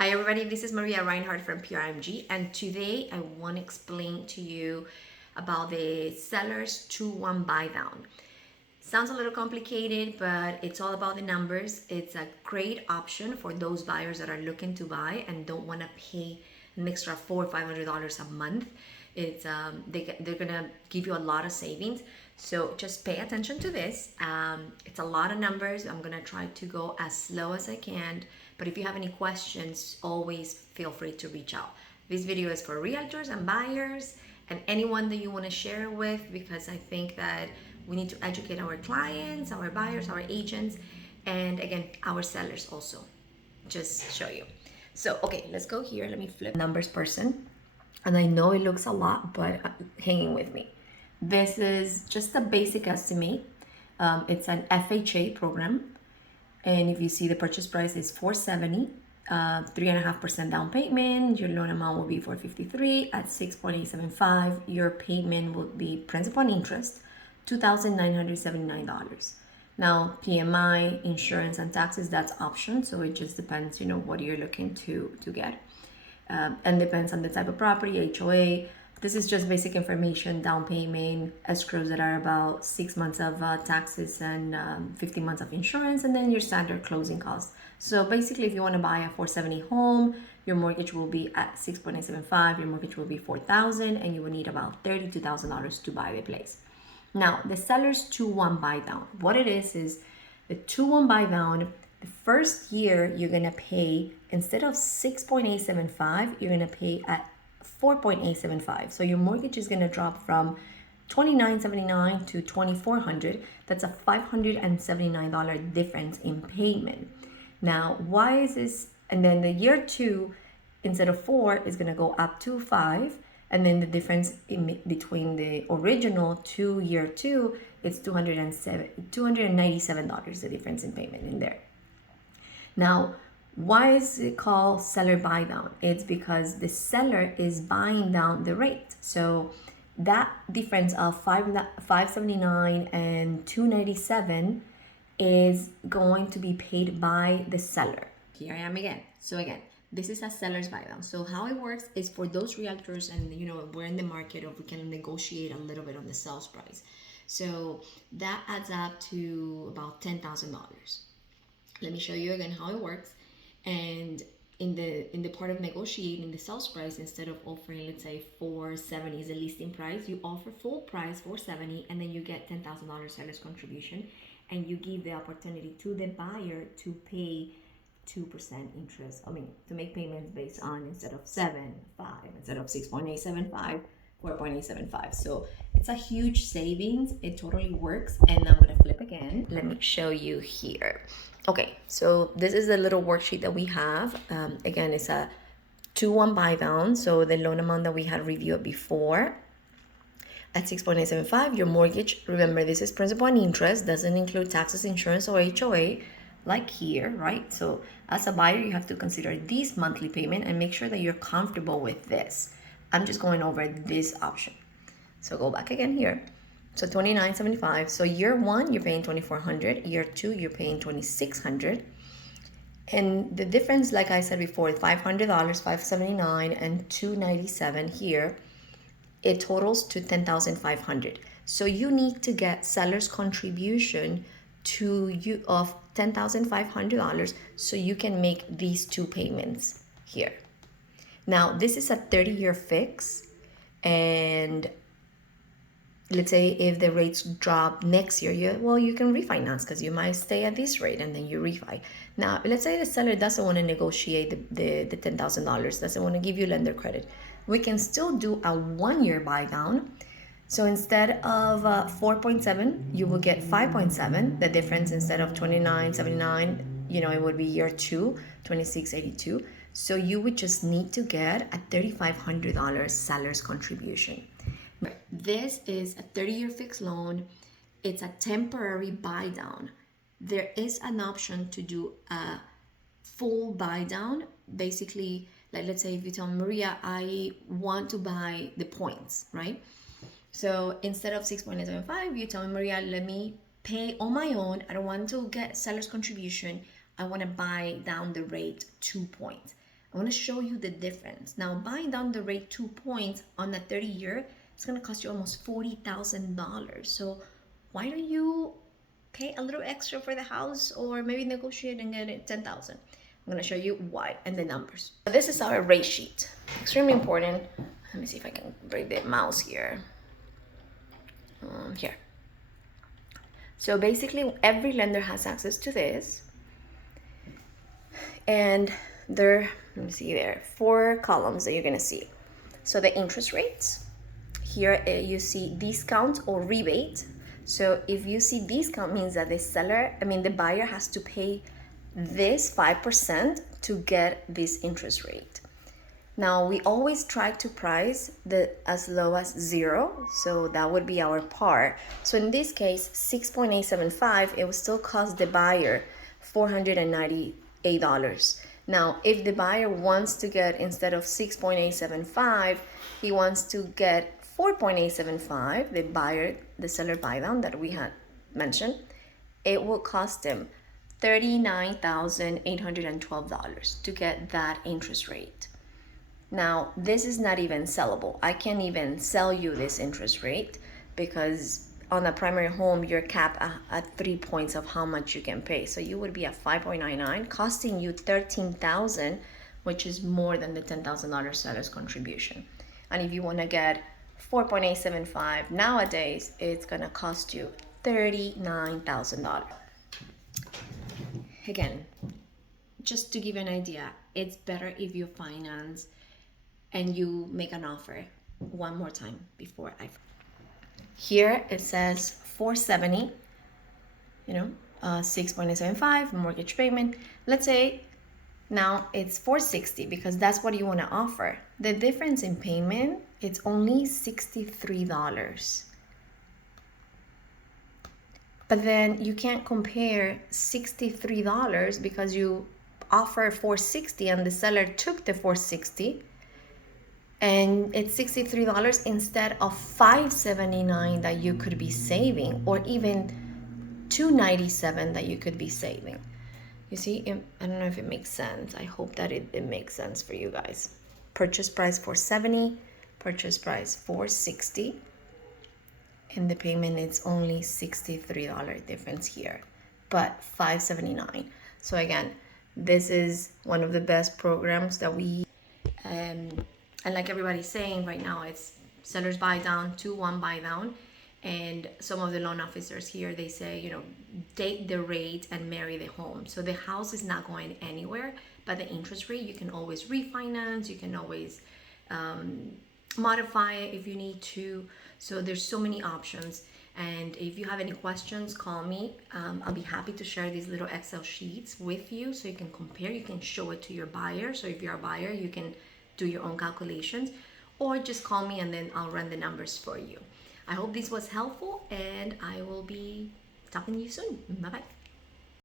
Hi everybody, this is Maria Reinhardt from PRMG, and today I want to explain to you about the seller's 2-1 buy down. Sounds a little complicated, but it's all about the numbers. It's a great option for those buyers that are looking to buy and don't want to pay an extra $400 or $500 a month. They're gonna give you a lot of savings. So just pay attention to this. It's a lot of numbers. I'm gonna try to go as slow as I can. But if you have any questions, always feel free to reach out. This video is for realtors and buyers and anyone that you want to share with, because I think that we need to educate our clients, our buyers, our agents, and again, our sellers also. Just show you. So, okay, let's go here. Let me flip numbers person. And I know it looks a lot, but hanging with me. This is just a basic estimate. It's an FHA program. And if you see, the purchase price is $470, 3.5% down payment. Your loan amount will be $453 at 6.875. Your payment will be principal and interest, $2,979. Now, PMI, insurance, and taxes, that's option. So it just depends, what you're looking to get. And depends on the type of property, HOA. This is just basic information, down payment, escrows that are about 6 months of taxes and 15 months of insurance, and then your standard closing costs. So basically, if you want to buy a 470 home, your mortgage will be at 6.875, your mortgage will be $4,000, and you will need about $32,000 to buy the place. Now, the seller's 2-1 buy down. What it is the 2-1 buy down. The first year you're gonna pay, instead of 6.875, you're gonna pay at 4.875. So your mortgage is gonna drop from $2,979 to $2,400. That's a $579 difference in payment. Now, why is this? And then the year two, instead of 4, is gonna go up to 5. And then the difference between the original to year 2, it's $297, the difference in payment in there. Now, why is it called seller buy down? It's because the seller is buying down the rate. So that difference of $579 and $297 is going to be paid by the seller. Here I am again. So again, this is a seller's buy down. So how it works is for those realtors, and we're in the market, or we can negotiate a little bit on the sales price. So that adds up to about $10,000. Let me show you again how it works. And in the part of negotiating the sales price, instead of offering, let's say $470 is the listing price, you offer full price $470, and then you get $10,000 seller's contribution, and you give the opportunity to the buyer to pay 2% interest. To make payments based on, instead of 7.5, instead of 6.875, 4.875. So it's a huge savings. It totally works. And I'm gonna flip again. Let me show you here. Okay, so this is the little worksheet that we have. Again, it's a 2-1 buy down. So the loan amount that we had reviewed before at 6.875, your mortgage, remember this is principal and interest, doesn't include taxes, insurance, or HOA, like here, right? So as a buyer, you have to consider this monthly payment and make sure that you're comfortable with this. I'm just going over this option. So go back again here. So $2,975. So year 1, you're paying $2,400. Year 2, you're paying $2,600. And the difference, like I said before, $500, $579, and $297 here, it totals to $10,500. So you need to get seller's contribution to you of $10,500 so you can make these 2 payments here. Now, this is a 30-year fix, and let's say if the rates drop next year, you can refinance, because you might stay at this rate and then you refi. Now, let's say the seller doesn't want to negotiate the $10,000, doesn't want to give you lender credit. We can still do a 1-year buy down. So instead of 4.7, you will get 5.7. The difference, instead of $2,979, it would be year 2, $2,682. So you would just need to get a $3,500 seller's contribution. This is a 30-year fixed loan. It's a temporary buy down. There is an option to do a full buy down. Basically, like, let's say if you tell Maria, I want to buy the points, right? So instead of 6.875, you tell me, Maria, let me pay on my own. I don't want to get seller's contribution. I want to buy down the rate 2 points. I want to show you the difference. Now, buying down the rate 2 points on a 30-year, it's going to cost you almost $40,000. So why don't you pay a little extra for the house, or maybe negotiate and get it 10,000? I'm going to show you why and the numbers. This is our rate sheet. Extremely important. Let me see if I can bring the mouse here. Here. So basically, every lender has access to this. And let me see, there are 4 columns that you're going to see. So the interest rates. Here you see discount or rebate. So if you see discount, means that the buyer has to pay this 5% to get this interest rate. Now we always try to price as low as 0, so that would be our par. So in this case, 6.875, it will still cost the buyer $498. Now if the buyer wants to get, instead of 6.875, he wants to get 4.875, the seller buy down that we had mentioned, it will cost him $39,812 to get that interest rate. Now, this is not even sellable. I can't even sell you this interest rate because on a primary home, you're capped at 3 points of how much you can pay. So you would be at 5.99, costing you $13,000, which is more than the $10,000 seller's contribution. And if you want to get 4.875 nowadays, it's going to cost you $39,000. Again, just to give you an idea, it's better if you finance and you make an offer one more time before Here it says 470, 6.875 mortgage payment. Let's say now it's 460 because that's what you want to offer. The difference in payment, it's only $63. But then you can't compare $63 because you offer 460 and the seller took the 460, and it's $63 instead of $579 that you could be saving, or even $297 that you could be saving. You see, I don't know if it makes sense. I hope that it makes sense for you guys. Purchase price $470, purchase price $460, and the payment is only $63 difference here, but $579. So again, this is one of the best programs that we and like everybody's saying right now, it's sellers buy down, 2-1 buy down. And some of the loan officers here, they say, date the rate and marry the home. So the house is not going anywhere, but the interest rate, you can always refinance, you can always modify it if you need to. So there's so many options. And if you have any questions, call me. I'll be happy to share these little Excel sheets with you so you can compare, you can show it to your buyer. So if you're a buyer, you can do your own calculations, or just call me and then I'll run the numbers for you. I hope this was helpful, and I will be talking to you soon. Bye-bye.